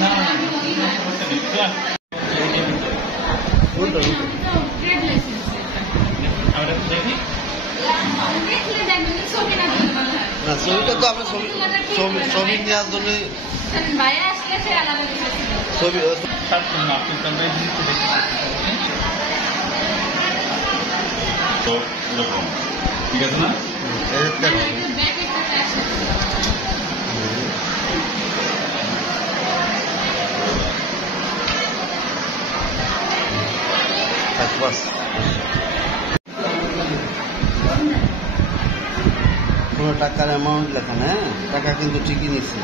না ছবিটা তো আমরা ছবি নেওয়ার জন্য ছবি ঠিক আছে না? পুরো টাকার অ্যামাউন্ট লেখা, হ্যাঁ টাকা কিন্তু ঠিকই নিচ্ছে।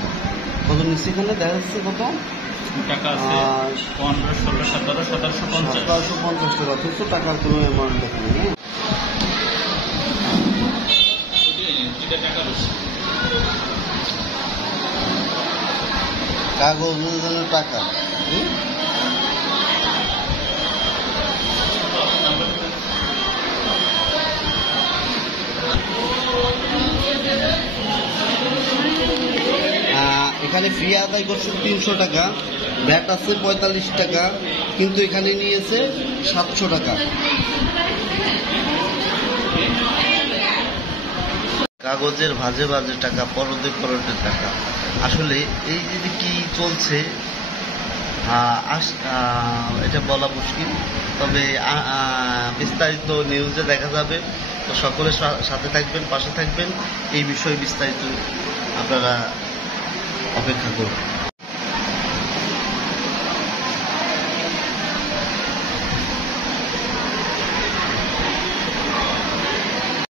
কত নিচ্ছে এখানে দেখা যাচ্ছে? কত টাকা আছে? 15, 16, 17, 1750 টাকা, অথচ টাকার কোনো অ্যামাউন্ট লেখা নেই। কাগজ অনুদানের টাকা এখানে ফি আদায় করছে 300 টাকা, ভ্যাট আছে 45 টাকা, কিন্তু এখানে নিয়েছে 700 টাকা। কাগজের ভাজে ভাজে টাকা, পরদে পরদে টাকা। আসলে এই যে কি চলছে এটা বলা মুশকিল, তবে বিস্তারিত নিউজে দেখা যাবে। তো সকলের সাথে থাকবেন, পাশে থাকবেন, এই বিষয়ে বিস্তারিত আপনারা অপেক্ষা করুন।